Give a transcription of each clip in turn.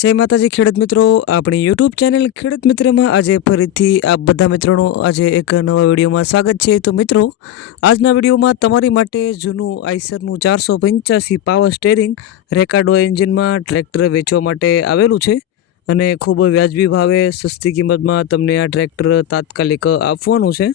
જય માતાજી ખેડૂત મિત્રો, આપણી યુટ્યુબ ચેનલ ખેડૂત મિત્રમાં આજે ફરીથી આપ બધા મિત્રોનું આજે એક નવા વિડીયોમાં સ્વાગત છે। તો મિત્રો, આજના વિડીયોમાં તમારી માટે જૂનું આઈસરનું 485 પાવર સ્ટેરિંગ રેકાર્ડો એન્જિનમાં ટ્રેક્ટર વેચવા માટે આવેલું છે અને ખૂબ વ્યાજબી ભાવે સસ્તી કિંમતમાં તમને આ ટ્રેક્ટર તાત્કાલિક આપવાનું છે।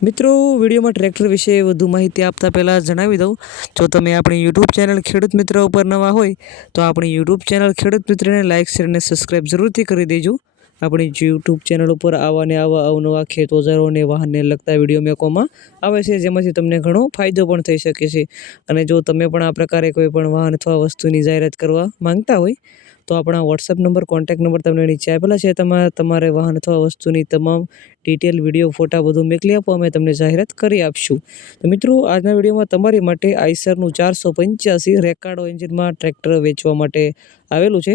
મિત્રો, વિડીયોમાં ટ્રેક્ટર વિશે વધુ માહિતી આપતા પહેલાં જણાવી દઉં, જો તમે આપણી યુટ્યુબ ચેનલ ખેડૂત મિત્ર ઉપર નવા હોય તો આપણી યુટ્યુબ ચેનલ ખેડૂત મિત્રને લાઇક શેર અને સબસ્ક્રાઈબ જરૂરથી કરી દેજો। આપણી યુટ્યુબ ચેનલ ઉપર આવા અવનવા ખેત ઓજારો અને વાહનને લગતા વિડીયો મેકવામાં આવે છે, જેમાંથી તમને ઘણો ફાયદો પણ થઈ શકે છે। અને જો તમે પણ આ પ્રકારે કોઈ પણ વાહન અથવા વસ્તુની જાહેરાત કરવા માંગતા હોય તો આપણા વોટ્સએપ નંબર, કોન્ટેક્ટ નંબર તમને નીચે આપેલા છે। તમારે વાહન અથવા વસ્તુની તમામ ડિટેલ, વિડીયો, ફોટા બધું મોકલી આપો, અમે તમને જાહેરાત કરી આપશું। તો મિત્રો, આજના વિડીયોમાં તમારી માટે આઈસરનું 485 રેકાર્ડો એન્જિનમાં ટ્રેક્ટર વેચવા માટે આવેલું છે।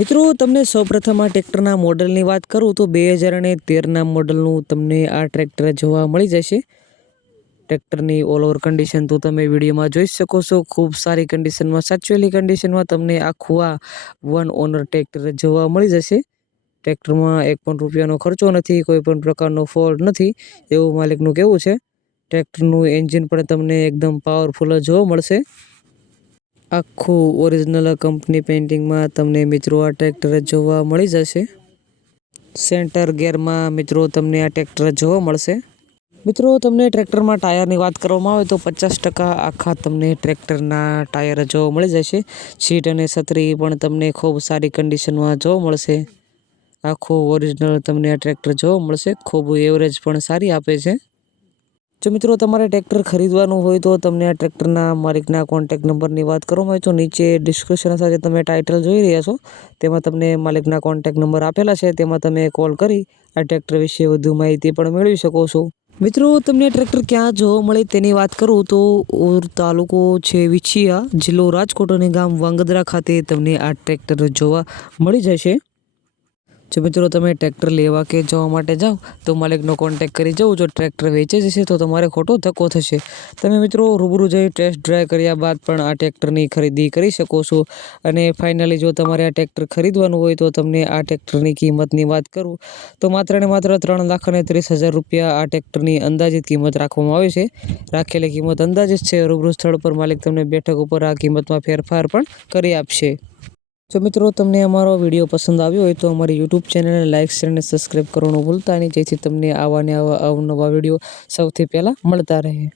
મિત્રો, તમને સૌપ્રથમ આ ટ્રેક્ટરના મોડલની વાત કરું તો 2013ના મોડલનું તમને આ ટ્રેક્ટર જોવા મળી જશે। ટ્રેક્ટરની ઓલ ઓવર કન્ડિશન તો તમે વિડીયોમાં જોઈ શકો છો। ખૂબ સારી કન્ડિશનમાં, સાચવેલી કન્ડિશનમાં તમને આખું આ વન ઓનર ટ્રેક્ટર જોવા મળી જશે। ટ્રેક્ટરમાં એક પણ રૂપિયાનો ખર્ચો નથી, કોઈ પણ પ્રકારનો ફોલ્ટ નથી, એવું માલિકનું કહેવું છે। ટ્રેક્ટરનું એન્જિન પણ તમને એકદમ પાવરફુલ જોવા મળશે। આખું ઓરિજિનલ કંપની પેઇન્ટિંગમાં તમને મિત્રો આ ટ્રેક્ટર જોવા મળી જશે। સેન્ટર ગેરમાં મિત્રો તમને આ ટ્રેક્ટર જોવા મળશે। મિત્રો, તમને ટ્રેક્ટરમાં ટાયરની વાત કરવામાં આવે તો 50% આખા તમને ટ્રેક્ટરના ટાયર જોવા મળી જશે। સીટ અને છત્રી પણ તમને ખૂબ સારી કન્ડિશનમાં જોવા મળશે। આખું ઓરિજિનલ તમને આ ટ્રેક્ટર જોવા મળશે। ખૂબ એવરેજ પણ સારી આપે છે। જો મિત્રો, તમારે ટ્રેક્ટર ખરીદવાનું હોય તો તમને આ ટ્રેક્ટરના માલિકના કોન્ટેક્ટ નંબરની વાત કરવામાં આવે તો નીચે ડિસ્ક્રિપ્શન સાથે તમે ટાઇટલ જોઈ રહ્યા છો, તેમાં તમને માલિકના કોન્ટેક્ટ નંબર આપેલા છે, તેમાં તમે કોલ કરી આ ટ્રેક્ટર વિશે વધુ માહિતી પણ મેળવી શકો છો। મિત્રો, તમને ટ્રેક્ટર ક્યાં જોવા મળે તેની વાત કરું તો તાલુકો છે વિછિયા, જિલ્લો રાજકોટ અને ગામ વાંગદરા ખાતે તમને આ ટ્રેક્ટર જોવા મળી જશે। જો મિત્રો, તમે ટ્રેક્ટર લેવા કે જવા માટે જાઓ તો માલિકનો કોન્ટેક્ટ કરી જવું। જો ટ્રેક્ટર વેચે જશે તો તમારે ખોટો ધક્કો થશે। તમે મિત્રો રૂબરૂ જઈ ટેસ્ટ ડ્રાઈવ કર્યા બાદ પણ આ ટ્રેક્ટરની ખરીદી કરી શકો છો। અને ફાઇનલી જો તમારે આ ટ્રેક્ટર ખરીદવાનું હોય તો તમને આ ટ્રેક્ટરની કિંમતની વાત કરું તો માત્ર ને માત્ર 3,30,000 રૂપિયા આ ટ્રેક્ટરની અંદાજિત કિંમત રાખવામાં આવે છે। રાખેલી કિંમત અંદાજિત છે। રૂબરૂ સ્થળ પર માલિક તમને બેઠક ઉપર આ કિંમતમાં ફેરફાર પણ કરી આપશે। જો મિત્રો, તમને અમારો વિડીયો પસંદ આવ્યો હોય તો અમારી યુટ્યુબ ચેનલને લાઇક શેર અને સબસ્ક્રાઈબ કરવાનું ભૂલતા નહીં, જેથી તમને આવા અવનવા વિડીયો સૌથી પહેલાં મળતા રહે।